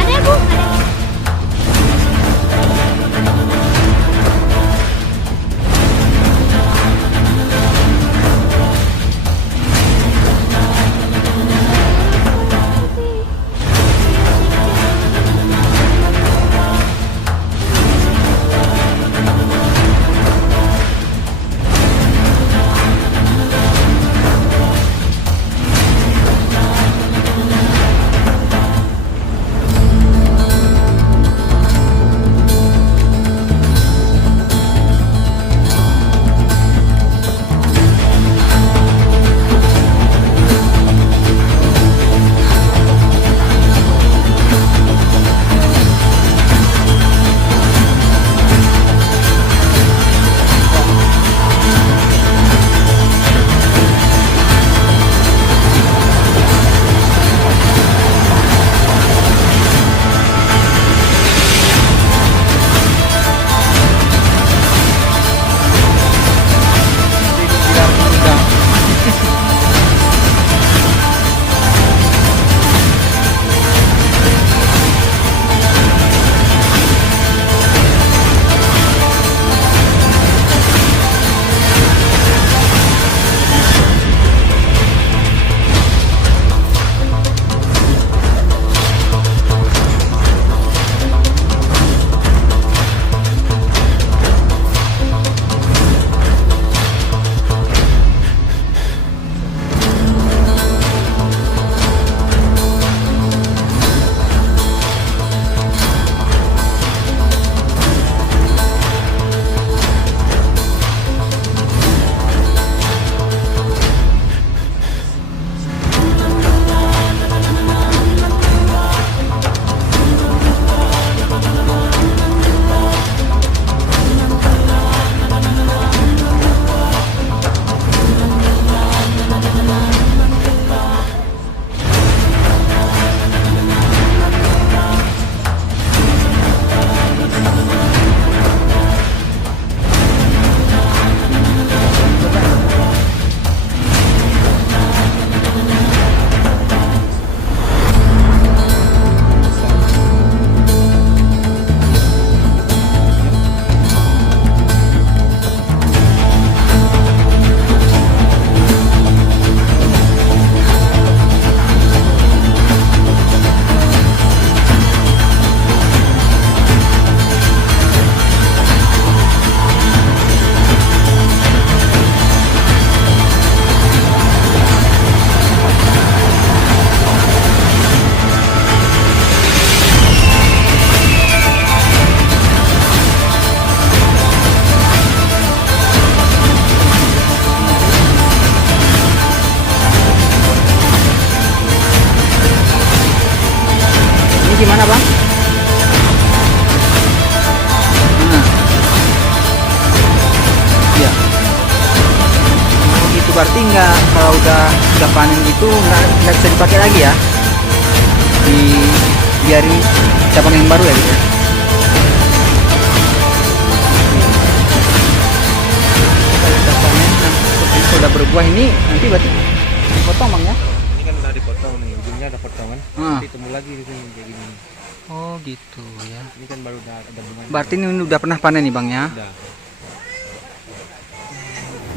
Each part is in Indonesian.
Ada Bu, ada. Gimana Bang? Nah, ya. Oh, gitu berarti nggak, kalau udah panen gitu nggak bisa dipakai lagi ya? Biarin cabang yang baru ya gitu. Kalau udah panen, nah, kalau udah berbuah ini nanti berarti dipotong Bang ya? Ini kan udah dipotong nih, ujungnya ada potongan, nanti temu lagi di sini kayak gini. Oh gitu ya. Ini kan baru udah ada bunga. Berarti ini udah pernah panen nih Bang ya? Udah.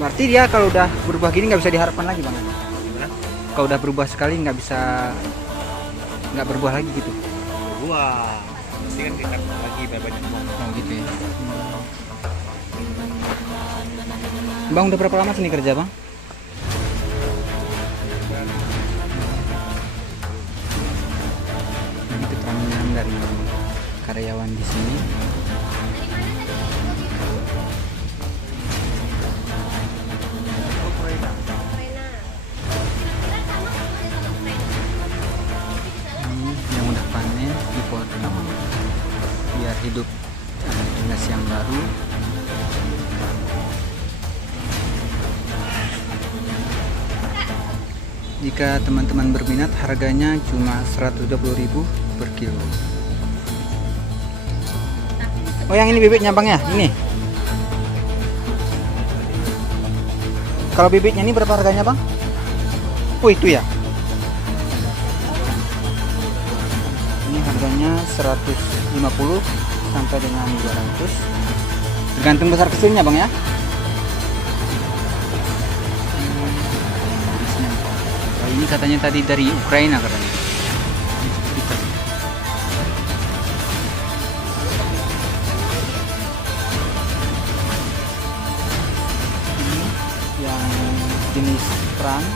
Berarti dia kalau udah berubah gini nggak bisa diharapkan lagi Bang? Gimana? Kalau udah berubah sekali nggak berbuah lagi gitu? Buah. Pasti kan kita lagi banyak buah. Oh gitu ya. Bang udah berapa lama sini kerja Bang? Ini keterangan dari karyawan di sini. Ini yang udah panen dipotong biar hidup generasi yang baru. Jika teman-teman berminat, harganya cuma 120.000 per kilo. Oh yang ini bibitnya Bang ya? Ini. Kalau bibitnya ini berapa harganya Bang? Oh itu ya. Ini harganya 150 sampai dengan 200. Tergantung besar kecilnya bang ya. Oh, ini katanya tadi dari Ukraina katanya. Yang jenis kerang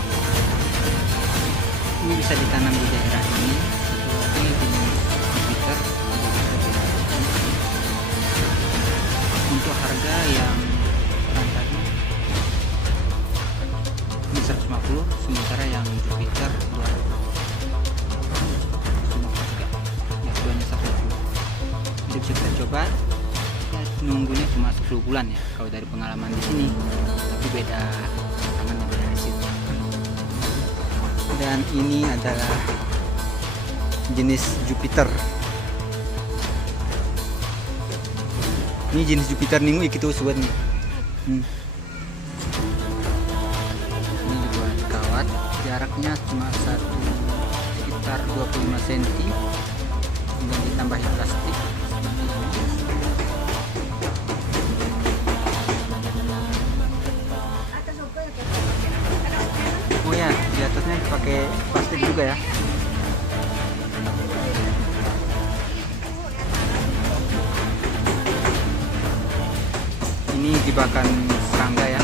ini bisa ditanam di daerah ini. Satu lagi jenis Jupiter. Untuk harga yang kerang tadi ini 150, sementara yang Jupiter 200. Semua harga yang keduanya 150. Jadi bisa kita coba. Ya, nunggunya cuma 10 bulan ya kalau dari pengalaman di sini, tapi beda tantangannya, beda hasil. Dan ini adalah jenis Jupiter. Ini jenis Jupiter nih ikut suat nih. Ini juga kawat, jaraknya cuma sekitar 25 cm, kemudian ditambahi plastik seperti ini. Oh ya, di atasnya pakai plastik juga ya. Ini jebakan serangga ya.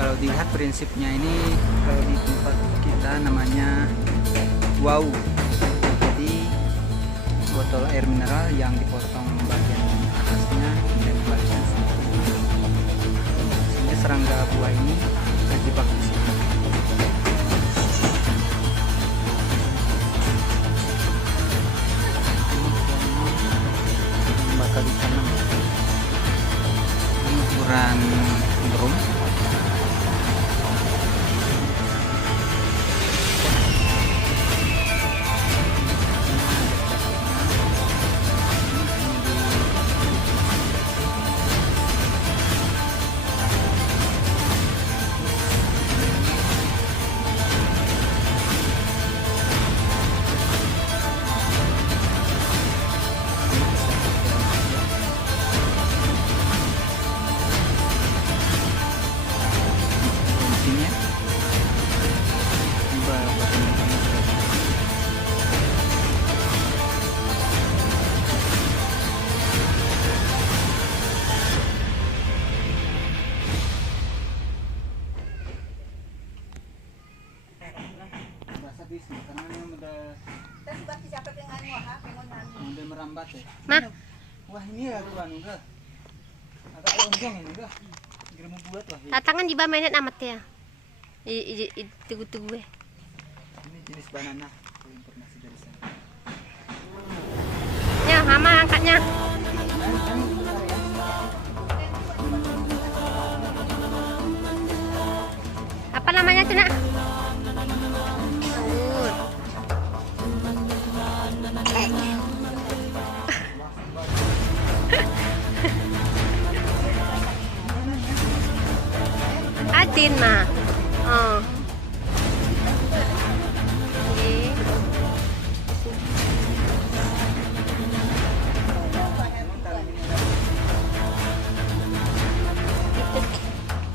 Kalau dilihat prinsipnya ini, kalau di tempat kita namanya wow. Jadi botol air mineral yang dipotong bagian atasnya dan bagian sehingga serangga buah ini terjebak di sini. Bakal ditanam. Ini ukuran drum. Udah merambat ya. Mah, Wah ini ya tuan udah. Agak lonjong ini udah. Kira mau buat wah. tatangan di bawah mainan amat ya. Tunggu-tunggu. Ini jenis banana. Informasi dari saya. Ya, mama angkatnya. Apa namanya tuh, Nak? Atin mah. Oh. Oke.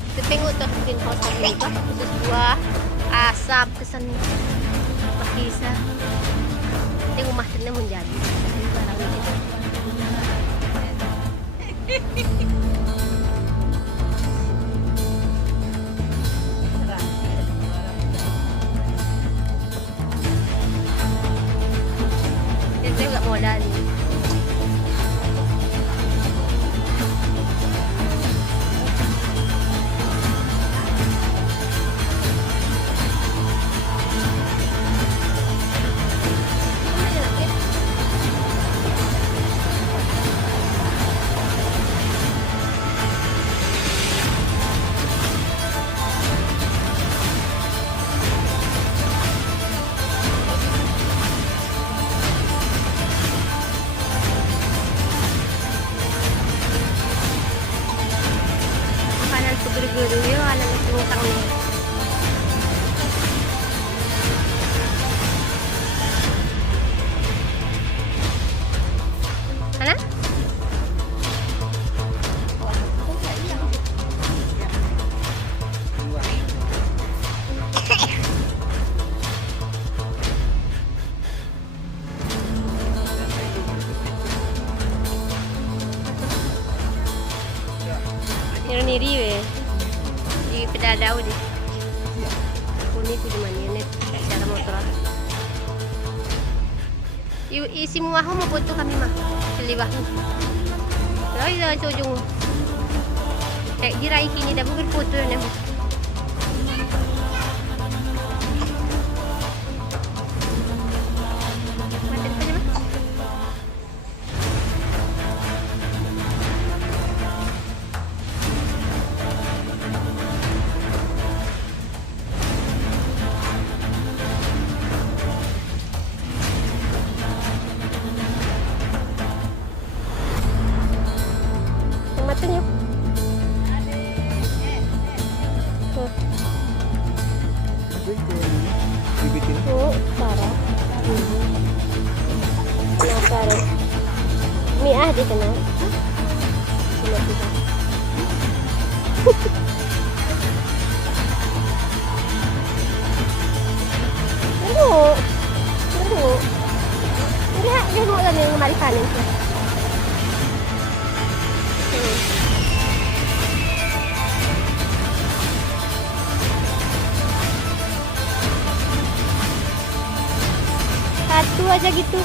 Itu tengok tuh mungkin kosan juga khusus buah asap kesan pakisa. Tengok rumah tenang menjadi. Saya nggak modal nih. sendiri weh. Di pedadau deh. Ini ku di mana net cara motor. Isi muah mau foto kami mah. Selibah. Lai dah cojong. Kayak dirai kini dah bukan foto nih. Matanya. Bibitin. Oh, parah. Penasaran. Mi di sana. Tunggu. Lihat, tengok lagi yang kemarin panen tu. Satu aja gitu.